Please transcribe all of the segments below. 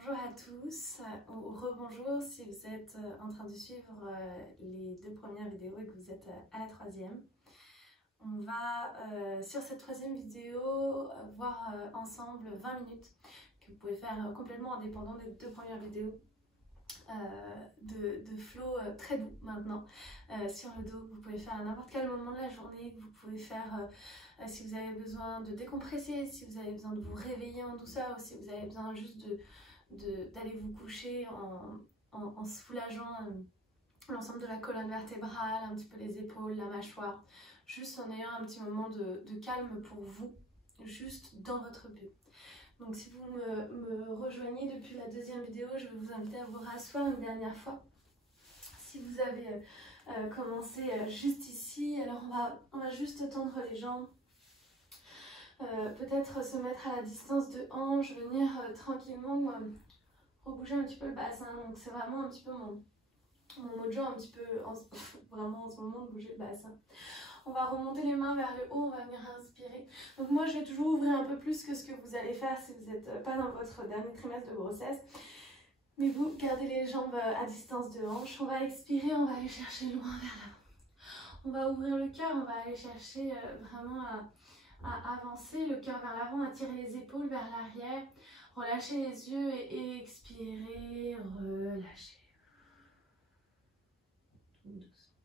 Bonjour à tous, ou rebonjour si vous êtes en train de suivre les deux premières vidéos et que vous êtes à la troisième. On va sur cette troisième vidéo voir ensemble 20 minutes que vous pouvez faire complètement indépendant des deux premières vidéos de flow très doux maintenant sur le dos que vous pouvez faire à n'importe quel moment de la journée, que vous pouvez faire si vous avez besoin de décompresser, si vous avez besoin de vous réveiller en douceur, ou si vous avez besoin juste d'aller vous coucher en soulageant l'ensemble de la colonne vertébrale, un petit peu les épaules, la mâchoire, juste en ayant un petit moment de calme pour vous, juste dans votre bulle. Donc si vous me rejoignez depuis la deuxième vidéo, je vais vous inviter à vous rasseoir une dernière fois. Si vous avez commencé juste ici, alors on va juste tendre les jambes. Peut-être se mettre à la distance de hanche, venir tranquillement rebouger un petit peu le bassin. Donc c'est vraiment un petit peu mon mojo, un petit peu vraiment en ce moment de bouger le bassin. On va remonter les mains vers le haut, on va venir inspirer. Donc moi je vais toujours ouvrir un peu plus que ce que vous allez faire si vous n'êtes pas dans votre dernier trimestre de grossesse. Mais vous gardez les jambes à distance de hanche. On va expirer, on va aller chercher loin vers l'avant. On va ouvrir le cœur, on va aller chercher vraiment à avancer, le cœur vers l'avant, à tirer les épaules vers l'arrière. Relâchez les yeux et expirez, relâchez. Tout doucement.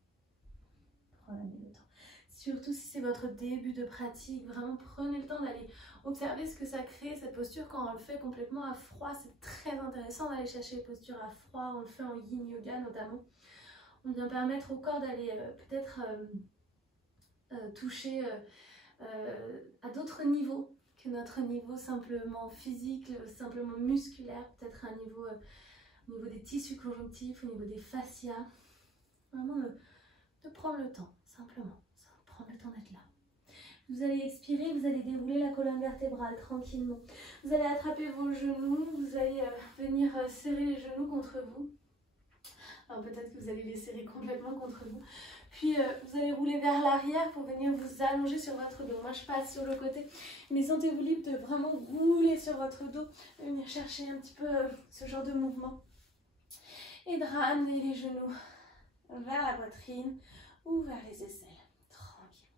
Prenez le temps. Surtout si c'est votre début de pratique, vraiment prenez le temps d'aller observer ce que ça crée, cette posture quand on le fait complètement à froid. C'est très intéressant d'aller chercher les postures à froid, on le fait en yin yoga notamment. On vient permettre au corps d'aller peut-être toucher à d'autres niveaux que notre niveau simplement physique, simplement musculaire, peut-être un niveau au niveau des tissus conjonctifs, au niveau des fascias. Vraiment de prendre le temps, simplement, prendre le temps d'être là. Vous allez expirer, vous allez dérouler la colonne vertébrale tranquillement. Vous allez attraper vos genoux, vous allez venir serrer les genoux contre vous. Alors peut-être que vous allez les serrer complètement contre vous. Puis vous allez rouler vers l'arrière pour venir vous allonger sur votre dos. Moi je passe sur le côté, mais sentez-vous libre de vraiment rouler sur votre dos, de venir chercher un petit peu ce genre de mouvement. Et de ramener les genoux vers la poitrine ou vers les aisselles. Tranquille.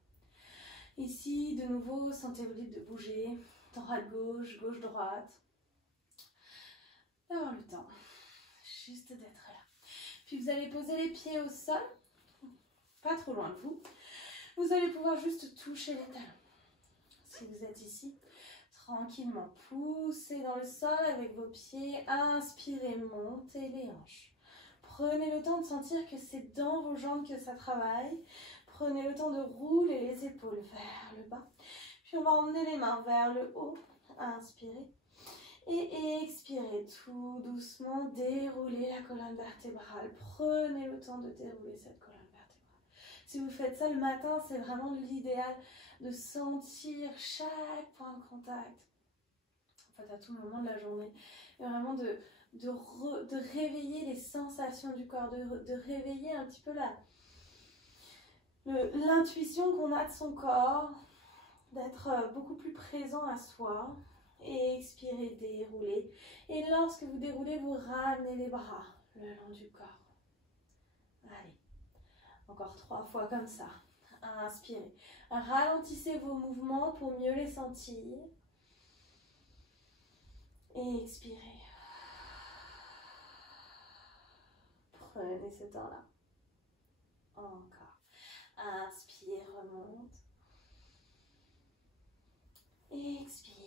Ici, de nouveau, sentez-vous libre de bouger. Droite-gauche, gauche-droite. D'avoir le temps juste d'être là. Puis vous allez poser les pieds au sol, pas trop loin de vous. Vous allez pouvoir juste toucher les talons. Si vous êtes ici, tranquillement, poussez dans le sol avec vos pieds. Inspirez, montez les hanches. Prenez le temps de sentir que c'est dans vos jambes que ça travaille. Prenez le temps de rouler les épaules vers le bas. Puis on va emmener les mains vers le haut. Inspirez. Et expirez tout doucement. Déroulez la colonne vertébrale. Prenez le temps de dérouler cette colonne vertébrale. Si vous faites ça le matin, c'est vraiment l'idéal de sentir chaque point de contact. En fait, à tout moment de la journée. Et vraiment de réveiller les sensations du corps, de réveiller un petit peu l'intuition qu'on a de son corps, d'être beaucoup plus présent à soi. Et expirez, déroulez. Et lorsque vous déroulez, vous ramenez les bras le long du corps. Allez, encore 3 fois comme ça. Inspirez. Ralentissez vos mouvements pour mieux les sentir. Et expirez. Prenez ce temps-là. Encore. Inspire, remonte. Et expire.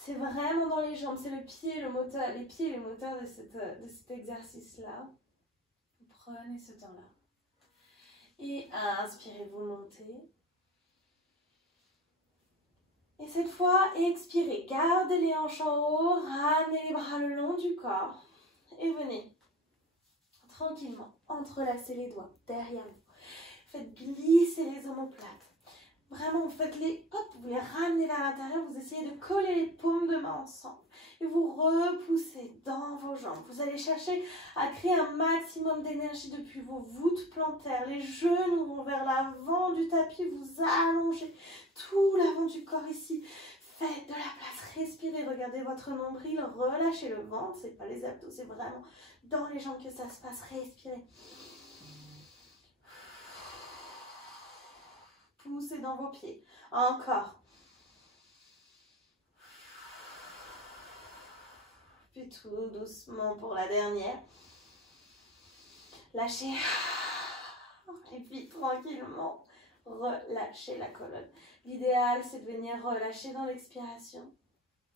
C'est vraiment dans les jambes, c'est le pied, le moteur, les pieds et le moteur de cet exercice-là. Prenez ce temps-là. Et inspirez, vous montez. Et cette fois, expirez. Gardez les hanches en haut, ramenez les bras le long du corps. Et venez tranquillement entrelacer les doigts derrière vous. Faites glisser les omoplates. Vraiment, vous faites vous les ramenez vers l'intérieur, vous essayez de coller les paumes de main ensemble. Et vous repoussez dans vos jambes. Vous allez chercher à créer un maximum d'énergie depuis vos voûtes plantaires. Les genoux vont vers l'avant du tapis, vous allongez tout l'avant du corps ici. Faites de la place, respirez, regardez votre nombril, relâchez le ventre, c'est pas les abdos, c'est vraiment dans les jambes que ça se passe, respirez. Poussez dans vos pieds, encore. Puis tout doucement pour la dernière. Lâchez. Et puis tranquillement, relâchez la colonne. L'idéal, c'est de venir relâcher dans l'expiration.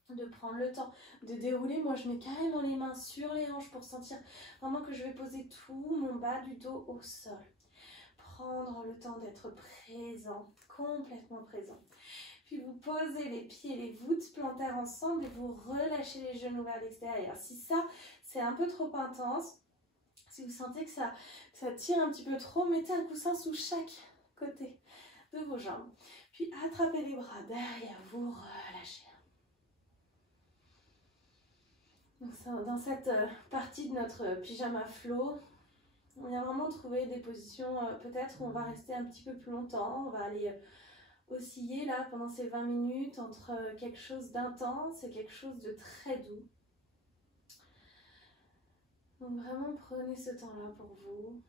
De prendre le temps de dérouler. Moi, je mets carrément les mains sur les hanches pour sentir vraiment que je vais poser tout mon bas du dos au sol. Prendre le temps d'être présent, complètement présent. Puis vous posez les pieds, les voûtes plantaires ensemble et vous relâchez les genoux vers l'extérieur. Si ça, c'est un peu trop intense, si vous sentez que ça tire un petit peu trop, mettez un coussin sous chaque côté de vos jambes. Puis attrapez les bras derrière vous, relâchez. Donc dans cette partie de notre pyjama flow, on a vraiment trouvé des positions peut-être où on va rester un petit peu plus longtemps. On va aller osciller là pendant ces 20 minutes entre quelque chose d'intense et quelque chose de très doux. Donc vraiment prenez ce temps-là pour vous.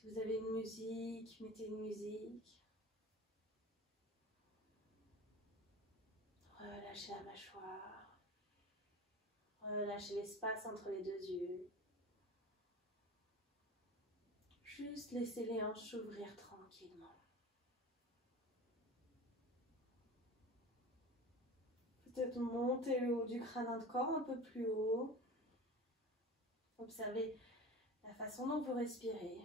Si vous avez une musique, mettez une musique. Relâchez la mâchoire. Relâchez l'espace entre les deux yeux. Juste laissez les hanches s'ouvrir tranquillement. Peut-être monter le haut du crâne de corps un peu plus haut. Observez la façon dont vous respirez.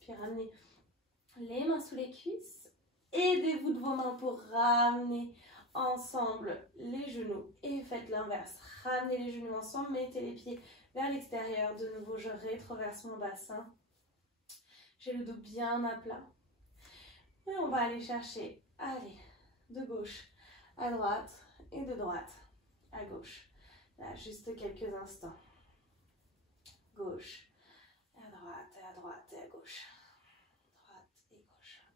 Puis ramenez les mains sous les cuisses. Aidez-vous de vos mains pour ramener ensemble les genoux. Et faites l'inverse. Ramenez les genoux ensemble, mettez les pieds vers l'extérieur. De nouveau, je rétroverse mon bassin. J'ai le dos bien à plat. Et on va aller chercher, allez, de gauche à droite et de droite à gauche. Là, juste quelques instants. Gauche, à droite, et à droite et à gauche. Droite et gauche.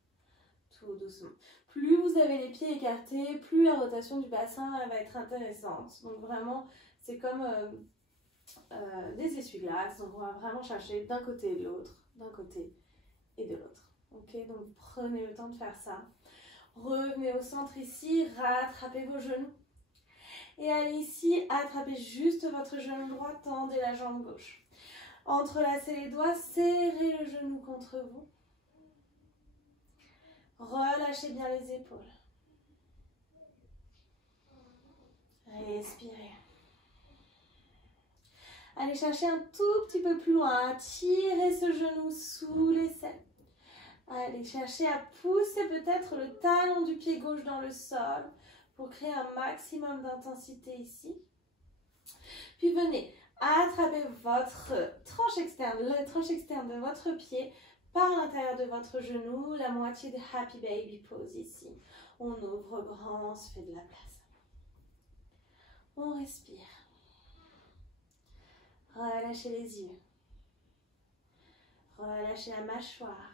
Tout doucement. Plus vous avez les pieds écartés, plus la rotation du bassin va être intéressante. Donc vraiment, c'est comme des essuie-glaces. Donc on va vraiment chercher d'un côté et de l'autre, d'un côté et de l'autre. Ok, donc prenez le temps de faire ça. Revenez au centre ici, rattrapez vos genoux. Et allez ici, attrapez juste votre genou droit, tendez la jambe gauche. Entrelacez les doigts, serrez le genou contre vous. Relâchez bien les épaules. Respirez. Allez chercher un tout petit peu plus loin, tirez ce genou sous l'aisselle. Allez chercher à pousser peut-être le talon du pied gauche dans le sol pour créer un maximum d'intensité ici. Puis venez attraper votre tranche externe, la tranche externe de votre pied par l'intérieur de votre genou, la moitié de Happy Baby Pose ici. On ouvre grand, on se fait de la place. On respire. Relâchez les yeux. Relâchez la mâchoire.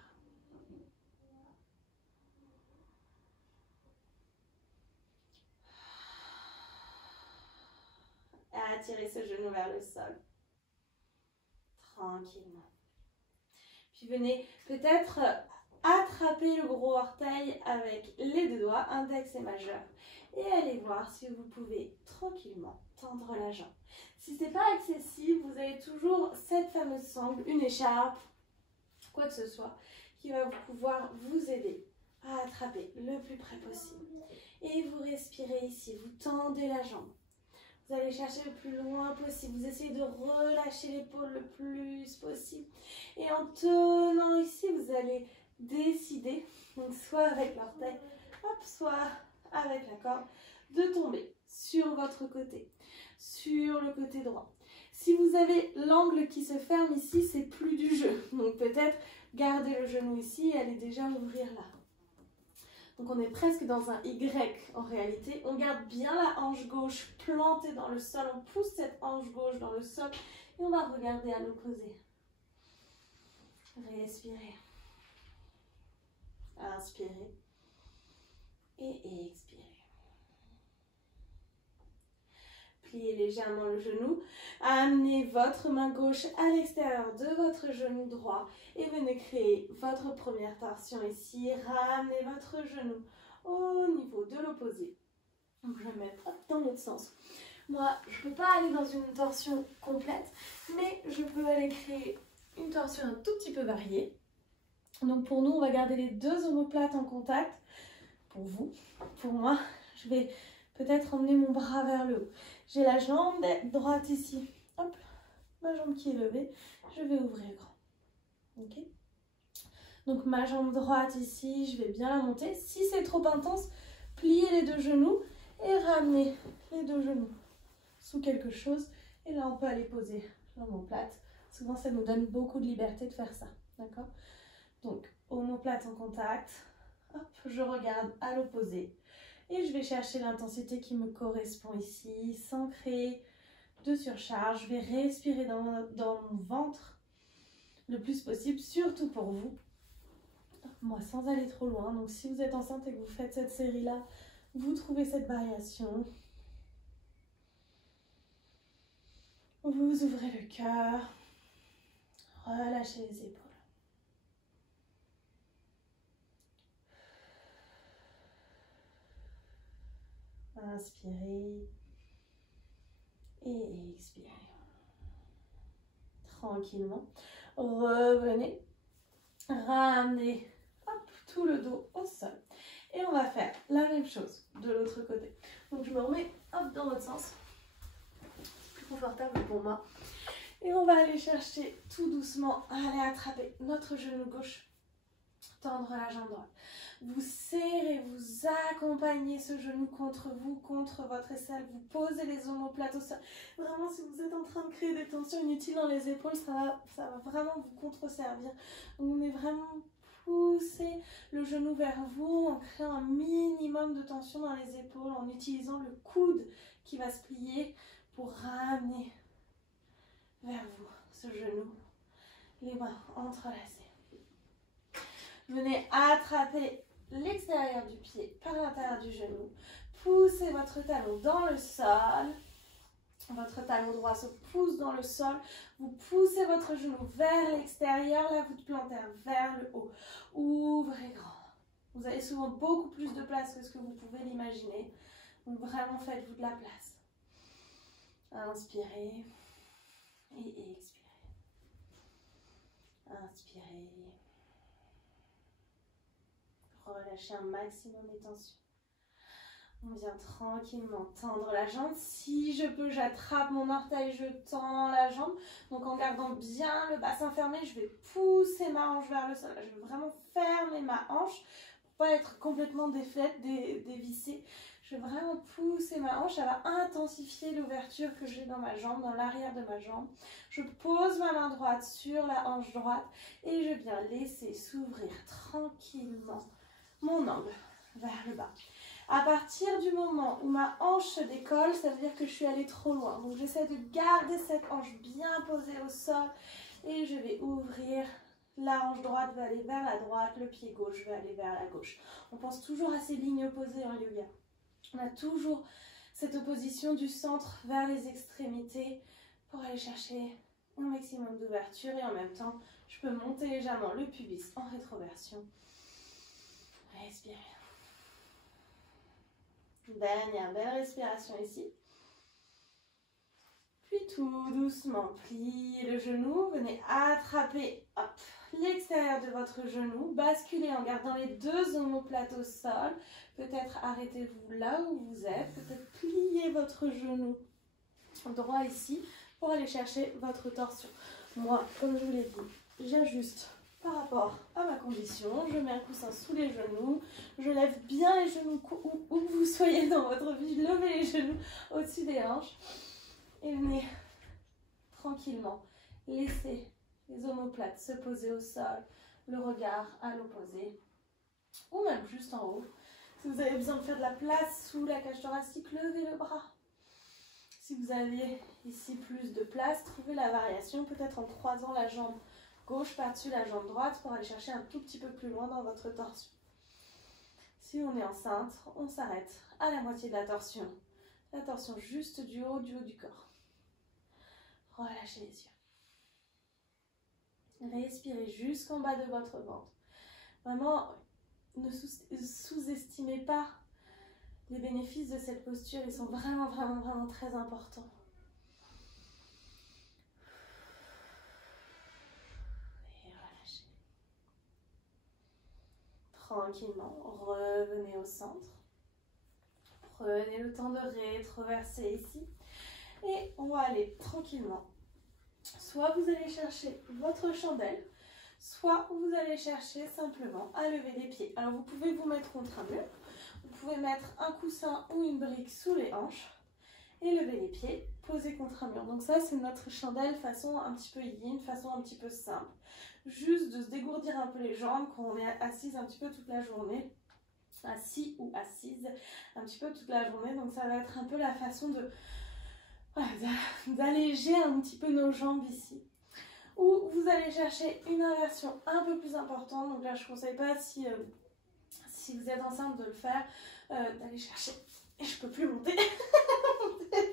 Attirez ce genou vers le sol. Tranquillement. Puis venez peut-être attraper le gros orteil avec les deux doigts, index et majeur. Et allez voir si vous pouvez tranquillement tendre la jambe. Si ce n'est pas accessible, vous avez toujours cette fameuse sangle, une écharpe, quoi que ce soit, qui va pouvoir vous aider à attraper le plus près possible. Et vous respirez ici, vous tendez la jambe. Vous allez chercher le plus loin possible. Vous essayez de relâcher l'épaule le plus possible. Et en tenant ici, vous allez décider, donc soit avec l'orteil, hop, soit avec la corde, de tomber sur votre côté, sur le côté droit. Si vous avez l'angle qui se ferme ici, c'est plus du jeu. Donc peut-être garder le genou ici et allez déjà ouvrir là. Donc on est presque dans un Y en réalité. On garde bien la hanche gauche plantée dans le sol. On pousse cette hanche gauche dans le sol et on va regarder à l'opposé. Respirez. Inspirez. Et expirez. Pliez légèrement le genou. Amenez votre main gauche à l'extérieur de votre genou droit. Et venez créer votre première torsion ici. Ramenez votre genou au niveau de l'opposé. Donc je vais me mettre dans l'autre sens. Moi, je ne peux pas aller dans une torsion complète, mais je peux aller créer une torsion un tout petit peu variée. Donc pour nous, on va garder les deux omoplates en contact. Pour vous, pour moi, je vais peut-être emmener mon bras vers le haut. J'ai la jambe droite ici. Hop, ma jambe qui est levée. Je vais ouvrir grand. Ok? Donc ma jambe droite ici, je vais bien la monter. Si c'est trop intense, pliez les deux genoux et ramenez les deux genoux sous quelque chose. Et là, on peut aller poser l'omoplate. Souvent, ça nous donne beaucoup de liberté de faire ça. D'accord? Donc, omoplate en contact. Hop, je regarde à l'opposé. Et je vais chercher l'intensité qui me correspond ici, sans créer de surcharge. Je vais respirer dans mon ventre le plus possible, surtout pour vous. Moi, sans aller trop loin. Donc, si vous êtes enceinte et que vous faites cette série-là, vous trouvez cette variation. Vous ouvrez le cœur. Relâchez les épaules. Inspirez et expirez. Tranquillement. Revenez. Ramenez tout le dos au sol. Et on va faire la même chose de l'autre côté. Donc je me remets dans l'autre sens. C'est plus confortable pour moi. Et on va aller chercher tout doucement, aller attraper notre genou gauche. Tendre la jambe droite. Vous serrez, vous accompagnez ce genou contre vous, contre votre aisselle. Vous posez les omoplates au sol. Vraiment, si vous êtes en train de créer des tensions inutiles dans les épaules, ça va vraiment vous contre-servir. Donc, on est vraiment poussé le genou vers vous en créant un minimum de tension dans les épaules, en utilisant le coude qui va se plier pour ramener vers vous ce genou. Les mains entrelacées. Venez attraper l'extérieur du pied par l'intérieur du genou. Poussez votre talon dans le sol. Votre talon droit se pousse dans le sol. Vous poussez votre genou vers l'extérieur, la voûte plantaire vers le haut. Ouvrez grand. Vous avez souvent beaucoup plus de place que ce que vous pouvez l'imaginer. Donc vraiment faites-vous de la place. Inspirez et expirez. Inspirez. Relâchez un maximum les tensions. On vient tranquillement tendre la jambe. Si je peux, j'attrape mon orteil, je tends la jambe. Donc en gardant bien le bassin fermé, je vais pousser ma hanche vers le sol. Je vais vraiment fermer ma hanche pour pas être complètement dévissée. Je vais vraiment pousser ma hanche. Ça va intensifier l'ouverture que j'ai dans ma jambe, dans l'arrière de ma jambe. Je pose ma main droite sur la hanche droite et je viens laisser s'ouvrir tranquillement mon angle vers le bas. À partir du moment où ma hanche se décolle, ça veut dire que je suis allée trop loin. Donc j'essaie de garder cette hanche bien posée au sol et je vais ouvrir. La hanche droite va aller vers la droite, le pied gauche va aller vers la gauche. On pense toujours à ces lignes opposées en yoga. On a toujours cette opposition du centre vers les extrémités pour aller chercher un maximum d'ouverture et en même temps, je peux monter légèrement le pubis en rétroversion. Respirez. Dernière belle respiration ici. Puis tout doucement, pliez le genou. Venez attraper l'extérieur de votre genou. Basculez en gardant les deux omoplates au sol. Peut-être arrêtez-vous là où vous êtes. Peut-être pliez votre genou droit ici pour aller chercher votre torsion. Moi, comme je vous l'ai dit, j'ajuste par rapport à ma condition. Je mets un coussin sous les genoux. Je lève bien les genoux où que vous soyez dans votre vie. Levez les genoux au-dessus des hanches. Et venez tranquillement laisser les omoplates se poser au sol. Le regard à l'opposé. Ou même juste en haut. Si vous avez besoin de faire de la place sous la cage thoracique, levez le bras. Si vous avez ici plus de place, trouvez la variation. Peut-être en croisant la jambe gauche par-dessus la jambe droite pour aller chercher un tout petit peu plus loin dans votre torsion. Si on est en cintre, on s'arrête à la moitié de la torsion. La torsion juste du haut du corps. Relâchez les yeux. Respirez jusqu'en bas de votre ventre. Vraiment, ne sous-estimez pas les bénéfices de cette posture. Ils sont vraiment, vraiment, vraiment très importants. Et relâchez. Tranquillement, revenez au centre. Prenez le temps de rétroverser ici. Et on va aller tranquillement. Soit vous allez chercher votre chandelle, soit vous allez chercher simplement à lever les pieds. Alors vous pouvez vous mettre contre un mur, vous pouvez mettre un coussin ou une brique sous les hanches et lever les pieds, poser contre un mur. Donc ça c'est notre chandelle façon un petit peu yin, façon un petit peu simple. Juste de se dégourdir un peu les jambes quand on est assise un petit peu toute la journée. Assis ou assise un petit peu toute la journée. Donc ça va être un peu la façon de d'alléger un petit peu nos jambes ici. Ou vous allez chercher une inversion un peu plus importante. Donc là, je ne conseille pas si vous êtes enceinte de le faire, d'aller chercher, et je ne peux plus monter,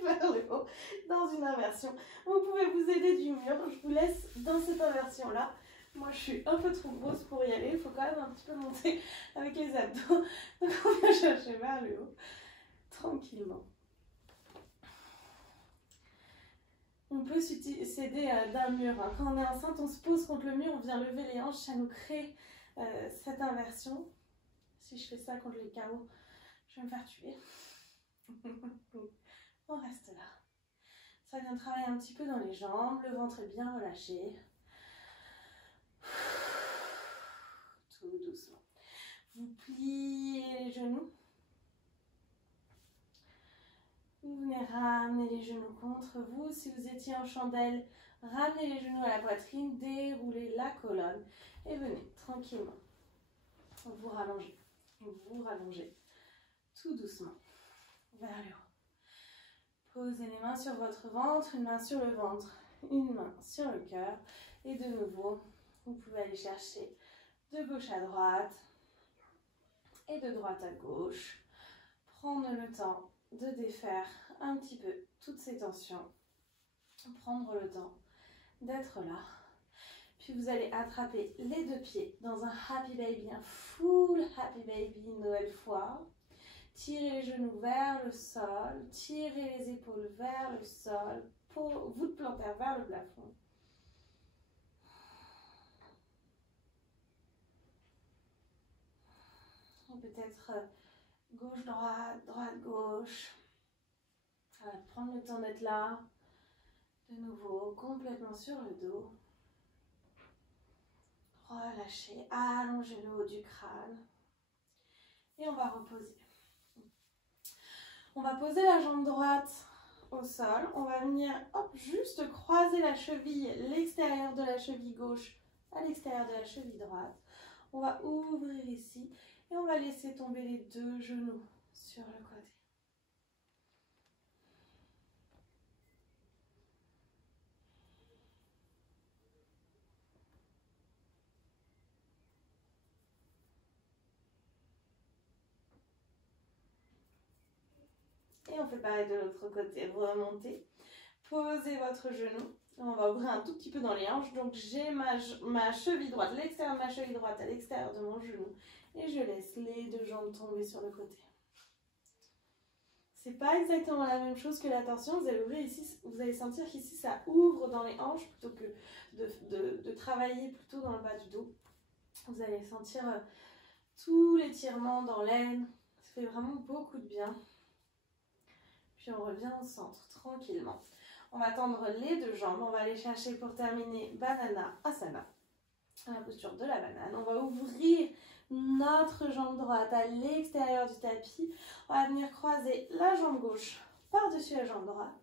vers le haut, dans une inversion. Vous pouvez vous aider du mur. Je vous laisse dans cette inversion-là. Moi, je suis un peu trop grosse pour y aller. Il faut quand même un petit peu monter avec les abdos. Donc, on va chercher vers le haut, tranquillement. On peut s'aider d'un mur. Quand on est enceinte, on se pose contre le mur, on vient lever les hanches, ça nous crée cette inversion. Si je fais ça contre les carreaux, je vais me faire tuer. On reste là. Ça vient travailler un petit peu dans les jambes, le ventre est bien relâché. Tout doucement. Vous pliez les genoux. Vous venez ramener les genoux contre vous. Si vous étiez en chandelle, ramenez les genoux à la poitrine, déroulez la colonne et venez tranquillement. Vous rallongez. Vous rallongez tout doucement vers le haut. Posez les mains sur votre ventre, une main sur le ventre, une main sur le cœur. Et de nouveau, vous pouvez aller chercher de gauche à droite et de droite à gauche. Prendre le temps de défaire un petit peu toutes ces tensions, prendre le temps d'être là, puis vous allez attraper les deux pieds dans un happy baby, un full happy baby Noël foire. Tirez les genoux vers le sol, tirez les épaules vers le sol, voûte plantaire vers le plafond. Peut-être gauche-droite, droite-gauche. Prendre le temps d'être là. De nouveau, complètement sur le dos. Relâchez, allongez le haut du crâne. Et on va reposer. On va poser la jambe droite au sol. On va venir juste croiser la cheville, l'extérieur de la cheville gauche à l'extérieur de la cheville droite. On va ouvrir ici et on va laisser tomber les deux genoux sur le côté. Et on fait pareil de l'autre côté, remontez, posez votre genou, on va ouvrir un tout petit peu dans les hanches, donc j'ai ma cheville droite, l'extérieur de ma cheville droite à l'extérieur de mon genou, et je laisse les deux jambes tomber sur le côté. C'est pas exactement la même chose que la torsion, vous allez ouvrir ici, vous allez sentir qu'ici ça ouvre dans les hanches plutôt que de travailler plutôt dans le bas du dos. Vous allez sentir tout l'étirement dans l'aine, ça fait vraiment beaucoup de bien. Puis on revient au centre, tranquillement. On va tendre les deux jambes. On va aller chercher pour terminer Banana Asana, la posture de la banane. On va ouvrir notre jambe droite à l'extérieur du tapis. On va venir croiser la jambe gauche par-dessus la jambe droite.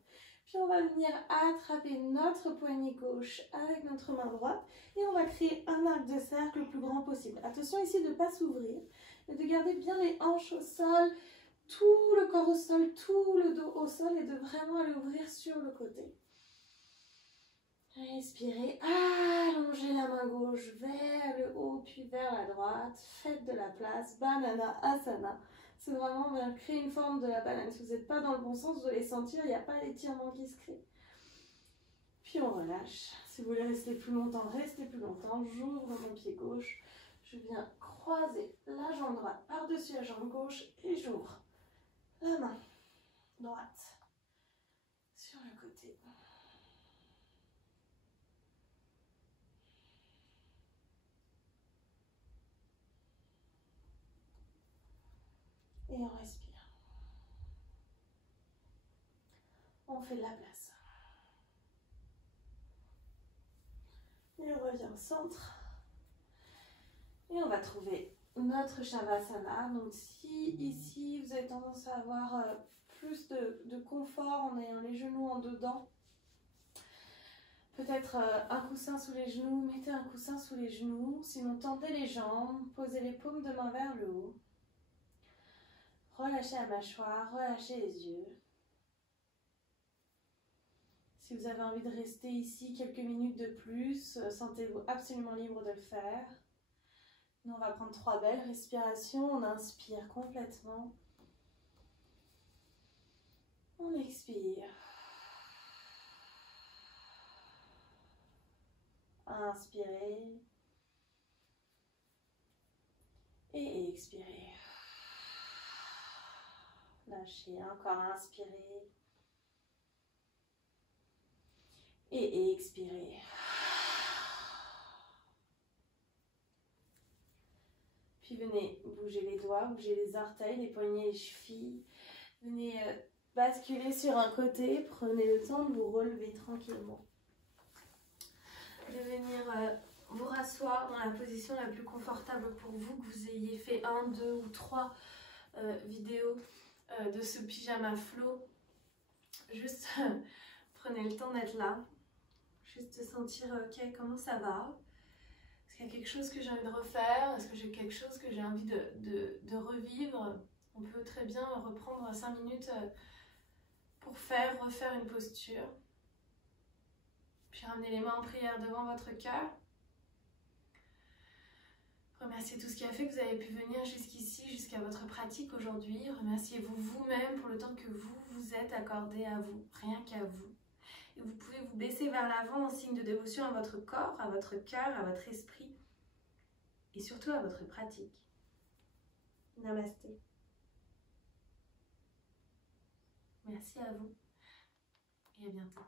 Puis on va venir attraper notre poignet gauche avec notre main droite. Et on va créer un arc de cercle le plus grand possible. Attention ici de ne pas s'ouvrir, mais de garder bien les hanches au sol, tout le corps au sol, tout le dos au sol et de vraiment aller ouvrir sur le côté. Respirez, allongez la main gauche vers le haut puis vers la droite. Faites de la place, Banana Asana. C'est vraiment bien créer une forme de la banane. Si vous n'êtes pas dans le bon sens, vous allez sentir, il n'y a pas d'étirement qui se crée. Puis on relâche. Si vous voulez rester plus longtemps, restez plus longtemps. J'ouvre mon pied gauche. Je viens croiser la jambe droite par-dessus la jambe gauche et j'ouvre la main droite sur le côté. Et on respire. On fait de la place. Et on revient au centre. Et on va trouver notre Shavasana. Donc si ici vous avez tendance à avoir plus de confort en ayant les genoux en dedans, peut-être un coussin sous les genoux, mettez un coussin sous les genoux. Sinon tendez les jambes, posez les paumes de main vers le haut. Relâchez la mâchoire, relâchez les yeux. Si vous avez envie de rester ici quelques minutes de plus, sentez-vous absolument libre de le faire. Nous, on va prendre 3 belles respirations. On inspire complètement. On expire. Inspirez. Et expirez. Lâchez. Encore inspirez. Et expirez. Puis venez bouger les doigts, bouger les orteils, les poignets, les chevilles. Venez basculer sur un côté. Prenez le temps de vous relever tranquillement. De venir vous rasseoir dans la position la plus confortable pour vous, que vous ayez fait 1, 2 ou 3 vidéos de ce pyjama flow. Juste prenez le temps d'être là. Juste sentir ok, comment ça va. Est-ce qu'il y a quelque chose que j'ai envie de refaire? Est-ce que j'ai quelque chose que j'ai envie de revivre? On peut très bien reprendre 5 minutes pour refaire une posture. Puis ramenez les mains en prière devant votre cœur. Remerciez tout ce qui a fait que vous avez pu venir jusqu'ici, jusqu'à votre pratique aujourd'hui. Remerciez-vous vous-même pour le temps que vous vous êtes accordé à vous, rien qu'à vous. Et vous pouvez vous baisser vers l'avant en signe de dévotion à votre corps, à votre cœur, à votre esprit et surtout à votre pratique. Namasté. Merci à vous et à bientôt.